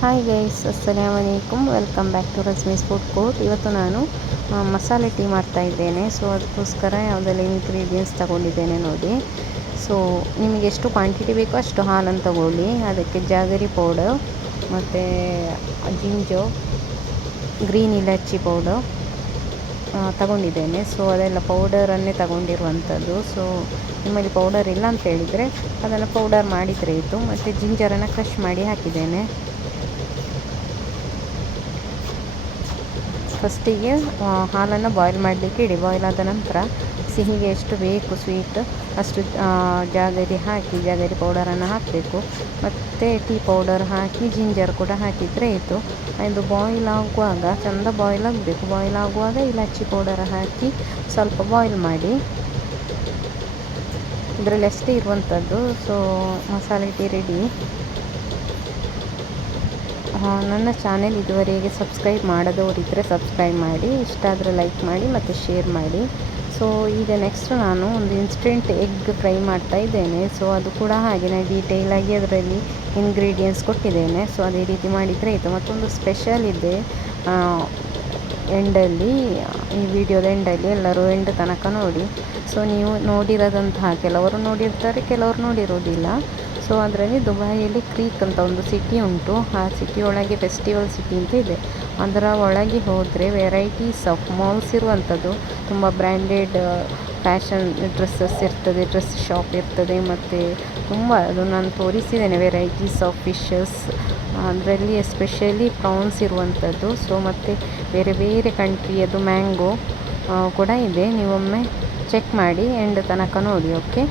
Hi guys, ಅಸ್ಸಲಾಮಲೈಕುಮ್. Welcome back to ರಜ್ಮೀಸ್ food court. ಇವತ್ತು ನಾನು ಮಸಾಲೆ ಟೀ ಮಾಡ್ತಾ ಇದ್ದೇನೆ. ಸೊ ಅದಕ್ಕೋಸ್ಕರ ಯಾವುದೆಲ್ಲ ಇಂಗ್ರೀಡಿಯೆಂಟ್ಸ್ ತಗೊಂಡಿದ್ದೇನೆ ನೋಡಿ. ಸೊ ನಿಮಗೆ ಎಷ್ಟು ಕ್ವಾಂಟಿಟಿ ಬೇಕೋ ಅಷ್ಟು ಹಾಲನ್ನು ತಗೊಳ್ಳಿ. ಅದಕ್ಕೆ ಜಾಗರಿ ಪೌಡರ್ ಮತ್ತು ಜಿಂಜರ್, ಗ್ರೀನ್ ಇಲಾಚಿ ಪೌಡರ್ ತಗೊಂಡಿದ್ದೇನೆ. ಸೊ ಅದೆಲ್ಲ ಪೌಡರನ್ನೇ ತಗೊಂಡಿರುವಂಥದ್ದು. ಸೊ ನಿಮ್ಮಲ್ಲಿ ಪೌಡರ್ ಇಲ್ಲ ಅಂತ ಹೇಳಿದರೆ ಅದನ್ನು ಪೌಡರ್ ಮಾಡಿದರೆ ಇತ್ತು. ಮತ್ತು ಜಿಂಜರನ್ನು ಕ್ರಷ್ ಮಾಡಿ ಹಾಕಿದ್ದೇನೆ. ಫಸ್ಟಿಗೆ ಹಾಲನ್ನು ಬಾಯ್ಲ್ ಮಾಡಲಿಕ್ಕೆ ಇಡಿ. ಬಾಯ್ಲ್ ಆದ ನಂತರ ಸಿಹಿಗೆ ಎಷ್ಟು ಬೇಕು ಸ್ವೀಟ್ ಅಷ್ಟು ಜಾಗರಿ ಪೌಡರನ್ನು ಹಾಕಬೇಕು. ಮತ್ತು ಟೀ ಪೌಡರ್ ಹಾಕಿ ಜಿಂಜರ್ ಕೂಡ ಹಾಕಿದರೆ ಆಯಿತು. ಇದು ಬಾಯ್ಲ್ ಆಗುವಾಗ ಚೆಂದ ಬಾಯ್ಲ್ ಆಗಬೇಕು. ಬಾಯ್ಲ್ ಆಗುವಾಗ ಇಲಾಚಿ ಪೌಡರ್ ಹಾಕಿ ಸ್ವಲ್ಪ ಬಾಯ್ಲ್ ಮಾಡಿ. ಇದರಲ್ಲಿ ಅಷ್ಟೇ ಇರುವಂಥದ್ದು. ಸೊ ಮಸಾಲೆ ಟೀ ರೆಡಿ. ನನ್ನ ಚಾನೆಲ್ ಇದುವರೆಗೆ ಸಬ್ಸ್ಕ್ರೈಬ್ ಮಾಡದವರಿದ್ದರೆ ಸಬ್ಸ್ಕ್ರೈಬ್ ಮಾಡಿ, ಇಷ್ಟ ಆದರೆ ಲೈಕ್ ಮಾಡಿ ಮತ್ತು ಶೇರ್ ಮಾಡಿ. ಸೊ ಈಗ ನೆಕ್ಸ್ಟ್ ನಾನು ಒಂದು ಇನ್ಸ್ಟೆಂಟ್ ಎಗ್ ಫ್ರೈ ಮಾಡ್ತಾ ಇದ್ದೇನೆ. ಸೊ ಅದು ಕೂಡ ಹಾಗೆ ನಾನು ಡೀಟೇಲಾಗಿ ಅದರಲ್ಲಿ ಇಂಗ್ರೀಡಿಯೆಂಟ್ಸ್ ಕೊಟ್ಟಿದ್ದೇನೆ. ಸೊ ಅದೇ ರೀತಿ ಮಾಡಿದರೆ ಆಯಿತು. ಮತ್ತೊಂದು ಸ್ಪೆಷಲ್ ಇದೆ ಎಂಡಲ್ಲಿ, ಈ ವಿಡಿಯೋದ ಎಂಡಲ್ಲಿ ಎಲ್ಲರೂ ಎಂಡ್ ತನಕ ನೋಡಿ. ಸೊ ನೀವು ನೋಡಿರೋದಂತಹ ಕೆಲವರು ನೋಡಿರ್ತಾರೆ, ಕೆಲವರು ನೋಡಿರೋದಿಲ್ಲ. ಸೊ ಅದರಲ್ಲಿ ದುಬೈಯಲ್ಲಿ ಕ್ರೀಕ್ ಅಂತ ಒಂದು ಸಿಟಿ ಉಂಟು. ಆ ಸಿಟಿ ಒಳಗೆ ಫೆಸ್ಟಿವಲ್ ಸಿಟಿ ಅಂತ ಇದೆ. ಅದರ ಒಳಗೆ ಹೋದರೆ ವೆರೈಟೀಸ್ ಆಫ್ ಮಾಲ್ಸ್ ಇರುವಂಥದ್ದು. ತುಂಬ ಬ್ರ್ಯಾಂಡೆಡ್ ಫ್ಯಾಷನ್ ಡ್ರೆಸ್ಸಸ್ ಇರ್ತದೆ, ಡ್ರೆಸ್ ಶಾಪ್ ಇರ್ತದೆ. ಮತ್ತು ತುಂಬ ಅದು ನಾನು ತೋರಿಸಿದ್ದೇನೆ ವೆರೈಟೀಸ್ ಆಫ್ ಫಿಶಸ್. ಅದರಲ್ಲಿ ಎಸ್ಪೆಷಲಿ ಪ್ರಾನ್ಸ್ ಇರುವಂಥದ್ದು. ಸೊ ಮತ್ತು ಬೇರೆ ಬೇರೆ ಕಂಟ್ರಿಯದು ಮ್ಯಾಂಗೋ ಕೂಡ ಇದೆ. ನೀವೊಮ್ಮೆ ಚೆಕ್ ಮಾಡಿ, ಎಂಡ್ ತನಕ ನೋಡಿ. ಓಕೆ.